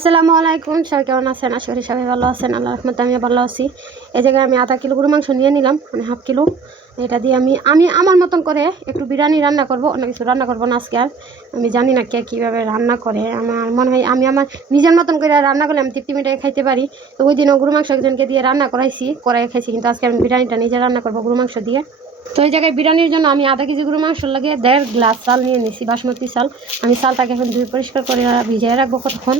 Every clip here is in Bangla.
আসসালামু আলাইকুম, সবাই কেমন আছেন? আশা করি সবাই ভালো আছেন। আল্লাহর রহমতে আমিও ভালো আছি। এই জায়গায় আমি আধা কিলো গরু মাংস নিয়ে নিলাম, মানে হাফ কিলো। এটা দিয়ে আমি আমার মতন করে একটু বিরিয়ানি রান্না করব, অন্য কিছু রান্না করবো না আজকে। আর আমি জানি না কে কীভাবে রান্না করে। আমার মনে হয় আমি আমার নিজের মতন করে রান্না করলে আমি তৃপ্তি মিটাই খাইতে পারি। তো ওই দিনও গরু মাংস একজনকে দিয়ে রান্না করাই খাইছি, কিন্তু আজকে আমি বিরিয়ানিটা নিজে রান্না করবো গরু মাংস দিয়ে। তো এই জায়গায় বিরিয়ানির জন্য আমি আধা কেজি গরু মাংস লাগে 1.5 গ্লাস চাল নিয়ে নিয়েছি, বাসমতি চাল। আমি চালটাকে এখন ধুয়ে পরিষ্কার করে ভিজিয়ে রাখবো কতক্ষণ।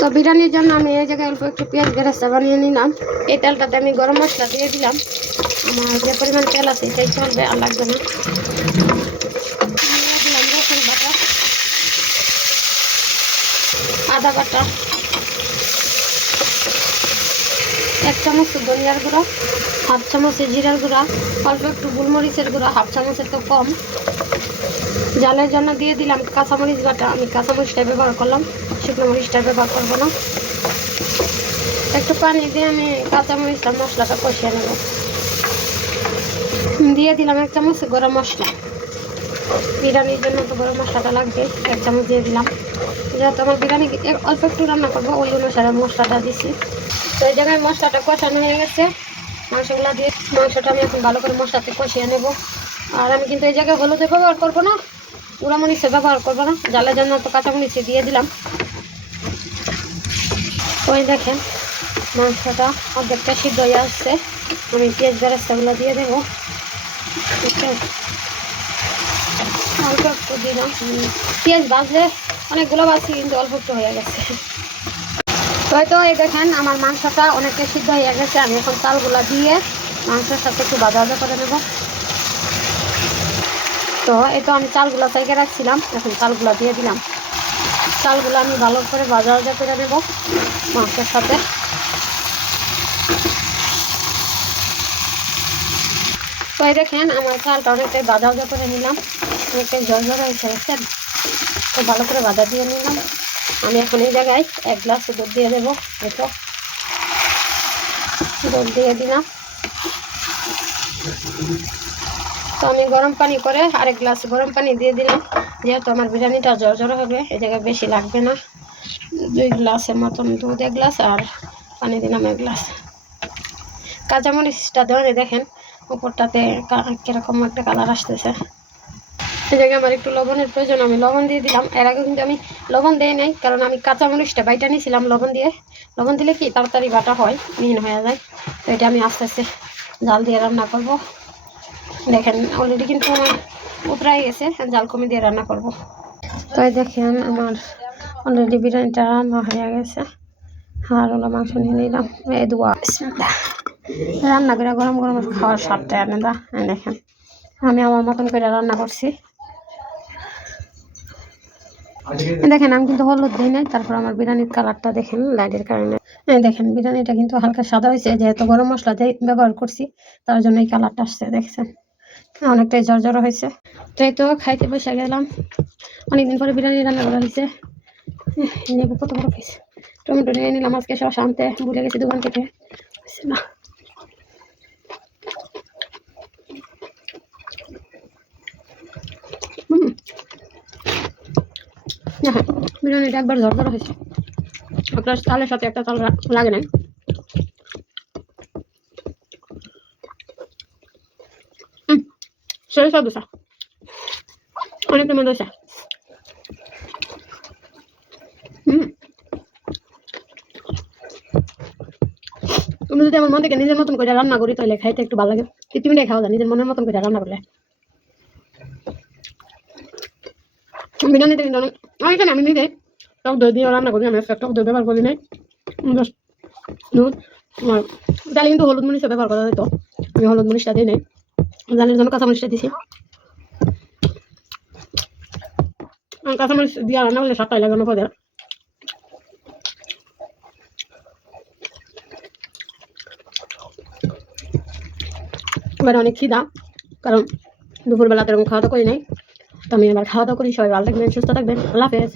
তো বিরিয়ানির জন্য আমি এই জায়গায় অল্প একটু পেঁয়াজ বেরেস্তা বানিয়ে নিলাম। এই তেলটাতে আমি গরম মশলা দিয়ে দিলাম। আমার যে পরিমাণ তেল আছে এটাই চলবে, আর লাগবে না। দিলাম রসুন বাটা, আদা বাটা, 1 চামচ ধনিয়ার গুঁড়া, হাফ চামচের জিরার গুঁড়া, অল্প একটু গোলমরিচের গুঁড়া, হাফ চামচের তো কম। জালের জন্য দিয়ে দিলাম কাঁচামরিচ বাটা। আমি কাঁচামরিচটা ব্যবহার করলাম, শুকনো মরিচটা ব্যবহার করবো না। একটু পানি দিয়ে আমি কাঁচামরিচটা মশলাটা কষিয়ে নেব। দিয়ে দিলাম 1 চামচ গরম মশলা। বিরিয়ানির জন্য তো গরম মশলাটা লাগবে, 1 চামচ দিয়ে দিলাম। যেহেতু আমার বিরিয়ানি অল্প একটু রান্না করবো, ওই অনুসারে মশলাটা দিছি। তো এই জায়গায় মশলাটা কষানো হয়ে গেছে। মাংসগুলো দিয়ে মাংসটা আমি এখন ভালো করে মশলাতে কষিয়ে নেব। আর আমি কিন্তু এই জায়গায় হলুদে ব্যবহার করবো না, গুঁড়ামরিচে ব্যবহার করবো না। জালের জন্য তো কাঁচামরিচে দিয়ে দিলাম। ওই দেখেন মাংসটা অর্ধেকটা সিদ্ধ হয়ে আসছে। আমি পেঁয়াজ বেরেস্তাগুলো দিয়ে দেবো। অল্প একটু দিলাম, পেঁয়াজ ভাজলে অনেকগুলো ভাজছি, কিন্তু অল্প একটু হয়ে গেছে। হয়তো এই দেখেন আমার মাংসটা অনেকটা সিদ্ধ হয়ে গেছে। আমি এখন চালগুলা দিয়ে মাংসের সাথে একটু ভাজা ভাজা করে নেব। তো এই তো আমি চালগুলো চাইকে রাখছিলাম, এখন চালগুলো দিয়ে দিলাম। চালগুলো আমি ভালো করে ভাজা ভাজা করে নেব মাংসের সাথে। তো এই দেখেন আমার চালটা অনেকটাই ভাজা ভাজা করে নিলাম, অনেকটাই ঝরঝর হয়েছে দেখছেন। তো ভালো করে ভাজা দিয়ে নিলাম। আমি এখন এই জায়গায় 1 গ্লাস দুধ দিয়ে দেবো। এতো দুধ দিয়ে দিলাম। তো আমি গরম পানি করে 1 গ্লাস গরম পানি দিয়ে দিলাম। যেহেতু আমার বিরিয়ানিটা ঝরঝর হবে, এই জায়গায় বেশি লাগবে না। 2 গ্লাসের মতন দুধ, 1 গ্লাস, আর পানি দিলাম 1 গ্লাস। কাঁচামরিচটা দেওয়া দেখেন উপরটাতে কীরকম একটা কালার আসতেছে। এই জায়গায় আমার একটু লবণের প্রয়োজন, আমি লবণ দিয়ে দিলাম। এর আগে কিন্তু আমি লবণ দিই নাই, কারণ আমি কাঁচামরিচটা বাইটা নিয়েছিলাম লবণ দিয়ে। লবণ দিলে কি তাড়াতাড়ি বাটা হয়, মিহিন হয়ে যায়। তো এটা আমি আস্তে আস্তে জাল দিয়ে রান্না করব। দেখেন অলরেডি কিন্তু আমার উপরাই গেছে, জাল কমে দিয়ে রান্না করব। তো এই দেখেন আমার অলরেডি বিরিয়ানিটা রান্না হয়ে গেছে। আর ওলা মাংস নিয়ে নিলাম। এই দোয়া রান্না করে গরম গরম খাওয়ার স্বাদটা আলাদা। দেখেন আমি আমার মতন করে রান্না করছি। দেখেন আমি কিন্তু হলুদ দিই নাই, তারপর আমার বিরিয়ানির কালারটা দেখেন লাইটের কারণে। দেখেন বিরিয়ানিটা কিন্তু হালকা সাদা হয়েছে, যেহেতু গরম মশলা ব্যবহার করছি, তার জন্য এই কালারটা আসছে। দেখছেন অনেকটাই ঝরঝর হয়েছে। তো এই তো খাইতে বসে গেলাম। অনেকদিন পরে বিরিয়ানি রান্না করা হয়েছে। নেবো কত বড় পিস টমেটো নিয়ে নিলাম। আজকে সব আনতে ভুলে গেছি দোকান থেকে না। হ্যাঁ, বিরিয়ানিটা একবার ঝরঝর হয়েছে। আপনার চালের সাথে একটা চাল লাগে নাই। সরিষা দোসা অনেকটা মজা হয়েছে। তুমি যদি আমার মন থেকে নিজের মতন করে রান্না করি, তাহলে খাইতে একটু ভালো লাগে। তুমি খাওয়া যায় নিজের মনের মতন করে রান্না করলে। বিরিয়ানিতে কিন্তু এখানে আমি নিজে টক দই দিয়ে রান্না করি। আমি টক দই ব্যবহার করি নাই, দুধ। ডালে কিন্তু হলুদ মরিচটা ব্যবহার করা যেত, আমি হলুদ মরিচটা দিই নাই, ডালের জন্য কাঁচা মরিচটা দিছি। কাঁচা মরিচ দিয়ে রান্না করলে স্বাদটাই লাগানো পরে। এবার অনেক খিদা, কারণ দুপুরবেলা এরকম খাওয়া দাওয়া করি নাই। তো আমি এবার খাওয়া দাওয়া করি। সবাই ভালো থাকবেন, সুস্থ থাকবেন। আল্লাহ হাফেজ।